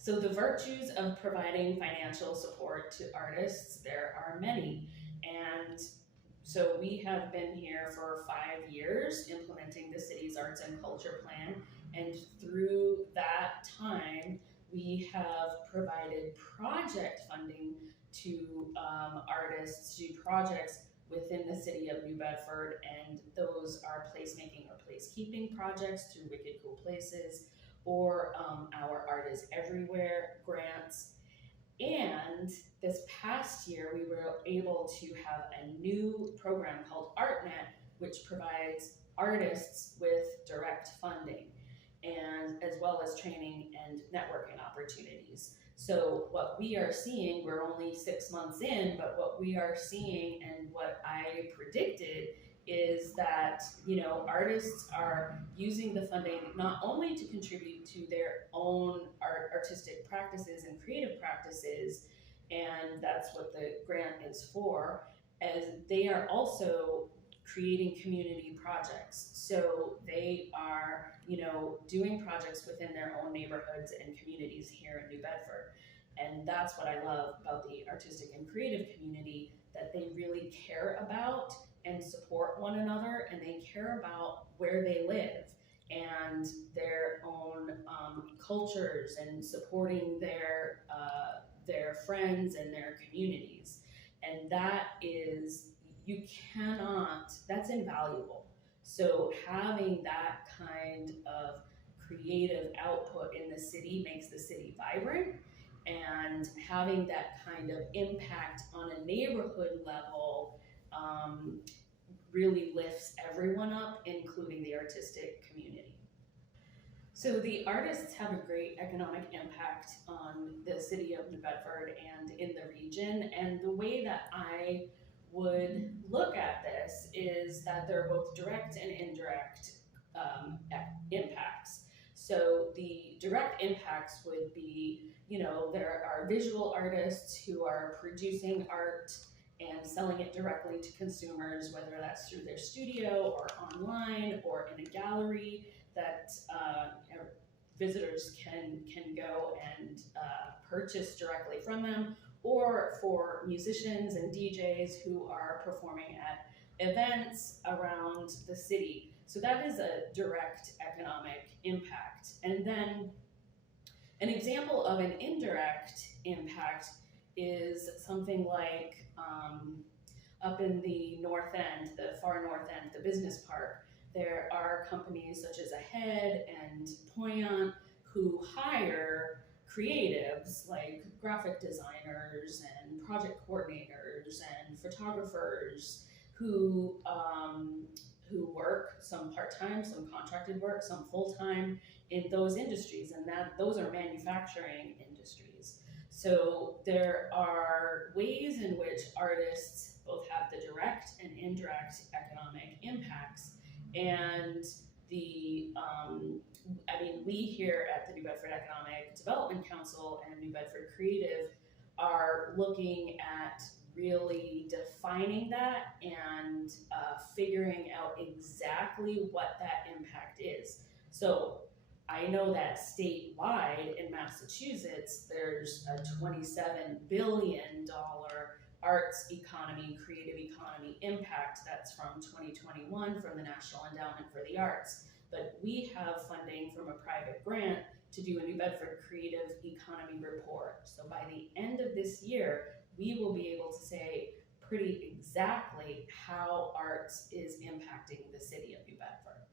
So the virtues of providing financial support to artists, there are many. And so we have been here for 5 years implementing the city's arts and culture plan. And through that time, we have provided project funding to artists to do projects within the city of New Bedford. And those are placemaking or placekeeping projects through Wicked Cool Places, or our Art is Everywhere grants. And this past year, we were able to have a new program called ArtNet, which provides artists with direct funding, and as well as training and networking opportunities. So what we are seeing, we're only 6 months in, but what we are seeing and what I predicted is that artists are using the funding not only to contribute to their own artistic practices and creative practices, and that's what the grant is for, as they are also creating community projects. So they are doing projects within their own neighborhoods and communities here in New Bedford. And that's what I love about the artistic and creative community, that they really care about and support one another, and they care about where they live and their own cultures, and supporting their friends and their communities. And that is, that's invaluable. So having that kind of creative output in the city makes the city vibrant, and having that kind of impact on a neighborhood level really lifts everyone up, including the artistic community. So the artists have a great economic impact on the city of New Bedford and in the region. And the way that I would look at this is that they're both direct and indirect impacts. So the direct impacts would be, there are visual artists who are producing art and selling it directly to consumers, whether that's through their studio or online or in a gallery that visitors can go and purchase directly from them, or for musicians and DJs who are performing at events around the city. So that is a direct economic impact. And then an example of an indirect impact is something like up in the north end, the far north end, the business park. There are companies such as Ahead and Poignant who hire creatives like graphic designers and project coordinators and photographers who work some part-time, some contracted work, some full-time in those industries, and those are manufacturing industries. So there are ways in which artists both have the direct and indirect economic impacts. And we here at the New Bedford Economic Development Council and New Bedford Creative are looking at really defining that and figuring out exactly what that impact is. So I know that statewide in Massachusetts, there's a $27 billion arts economy, creative economy impact that's from 2021 from the National Endowment for the Arts. But we have funding from a private grant to do a New Bedford Creative Economy report. So by the end of this year, we will be able to say pretty exactly how arts is impacting the city of New Bedford.